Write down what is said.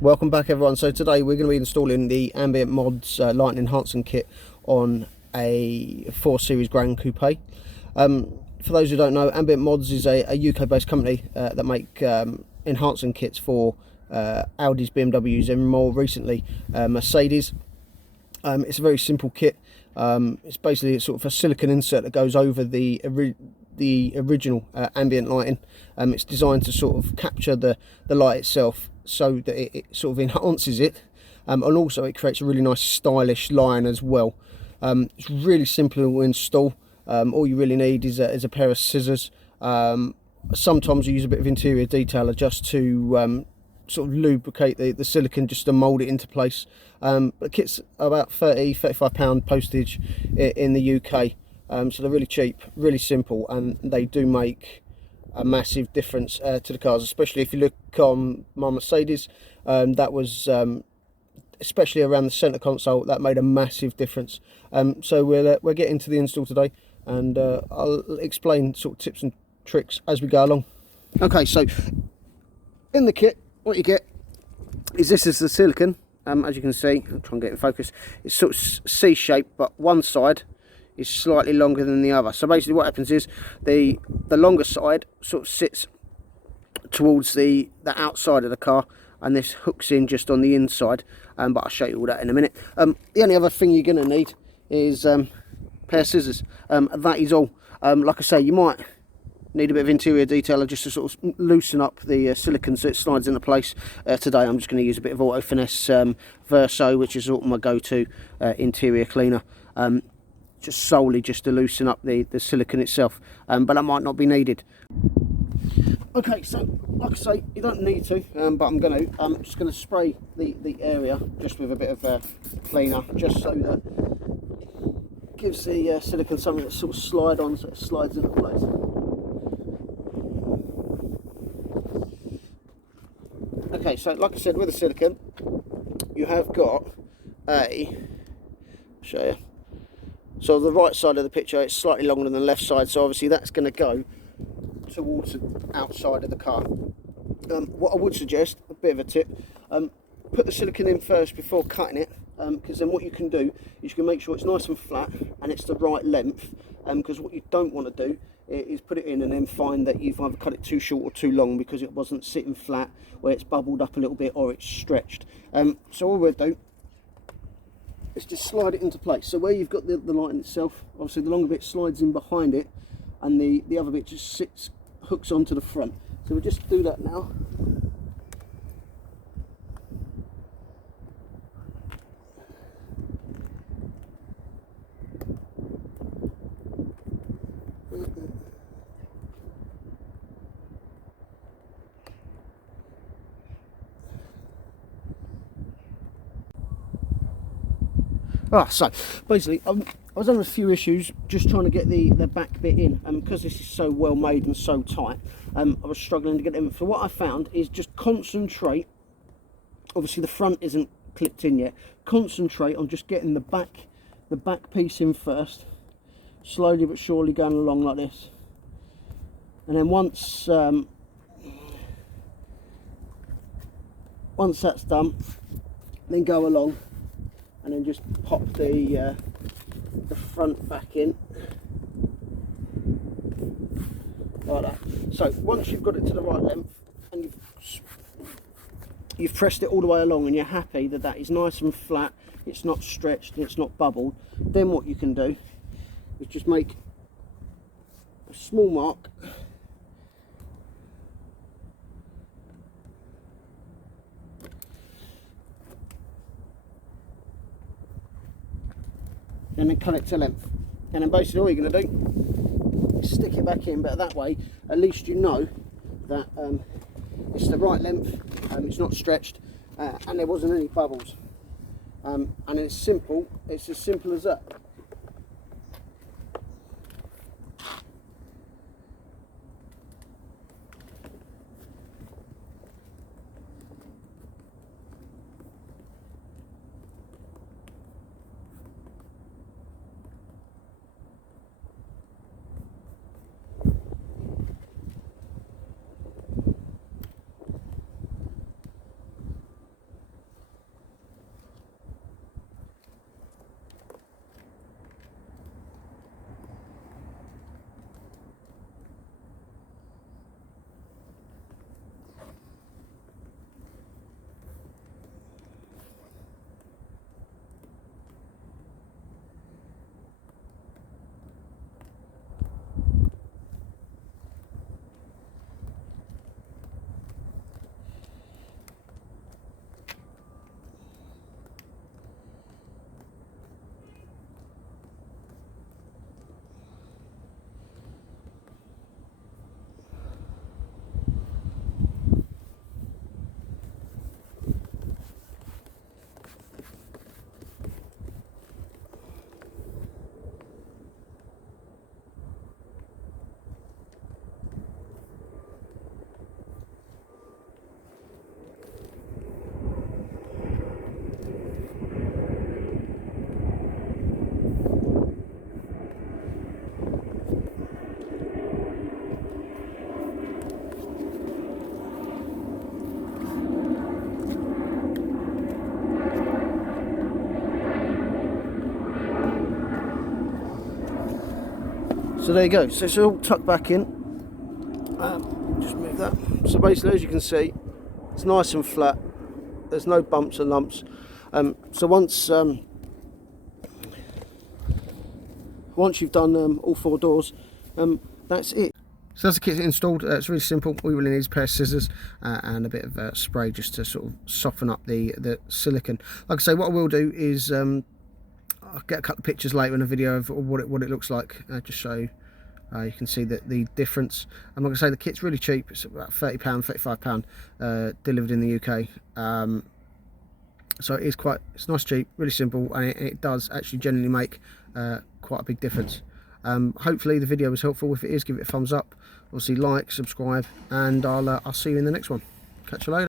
Welcome back everyone. So today we're going to be installing the Ambientmodz light enhancement kit on a 4 Series Grand Coupe. For those who don't know, Ambientmodz is a UK based company that make enhancement kits for Audis, BMWs and more recently Mercedes. It's a very simple kit. It's basically sort of a silicone insert that goes over the original ambient lighting. It's designed to sort of capture the light itself so that it sort of enhances it, and also it creates a really nice stylish line as well. It's really simple to install. All you really need is a pair of scissors. Sometimes you use a bit of interior detailer just to sort of lubricate the silicone, just to mould it into place. But the kit's about £35 postage in the UK, so they're really cheap, really simple, and they do make a massive difference to the cars, especially if you look on my Mercedes. That was especially around the centre console, that made a massive difference. So we'll get into the install today, and I'll explain sort of tips and tricks as we go along. Okay, so in the kit, what you get is this is the silicone. As you can see, I'll try and get in focus. It's sort of C-shaped, but one side is slightly longer than the other. So basically what happens is the longer side sort of sits towards the outside of the car, and this hooks in just on the inside, but I'll show you all that in a minute. The only other thing you're going to need is a pair of scissors. That is all. Like I say, you might need a bit of interior detailer just to sort of loosen up the silicone so it slides into place. Today I'm just going to use a bit of Auto Finesse Verso, which is sort of my go-to interior cleaner, just solely just to loosen up the silicone itself, but that might not be needed. Okay, so like I say, you don't need to, but I'm just going to spray the area just with a bit of cleaner, just so that it gives the silicone something to sort of slide on, so it slides into place. Okay, so like I said, with the silicone, you have got show you. So the right side of the picture, it's slightly longer than the left side, so obviously that's going to go towards the outside of the car. What I would suggest, a bit of a tip, put the silicone in first before cutting it, because then what you can do is you can make sure it's nice and flat and it's the right length, because what you don't want to do is put it in and then find that you've either cut it too short or too long because it wasn't sitting flat, where it's bubbled up a little bit or it's stretched. So all we'll do, let's just slide it into place. So where you've got the lighting itself, obviously the longer bit slides in behind it, and the other bit just hooks onto the front. So we'll just do that now. So basically I was having a few issues just trying to get the back bit in, and because this is so well made and so tight, I was struggling to get it in. So what I found is just concentrate, obviously the front isn't clipped in yet, concentrate on just getting the back piece in first, slowly but surely going along like this, and then once that's done, then go along and then just pop the front back in like that. So once you've got it to the right length and you've pressed it all the way along and you're happy that that is nice and flat, it's not stretched and it's not bubbled, then what you can do is just make a small mark and then cut it to length, and then basically all you're going to do is stick it back in. But that way at least you know that it's the right length, it's not stretched, and there wasn't any bubbles, and it's simple, it's as simple as that. So there you go, so it's all tucked back in. Just move that. So basically, as you can see, it's nice and flat, there's no bumps and lumps. So once you've done all 4 doors, that's it. So that's the kit installed. It's really simple. All you really need is a pair of scissors and a bit of spray just to sort of soften up the silicone. Like I say, what I will do is I'll get a couple of pictures later in a video of what it looks like, just so you can see the difference. I'm not going to say the kit's really cheap. It's about £30, £35 delivered in the UK. So it's nice, cheap, really simple, and it does actually generally make quite a big difference. Hopefully the video was helpful. If it is, give it a thumbs up. Obviously like, subscribe, and I'll see you in the next one. Catch you later.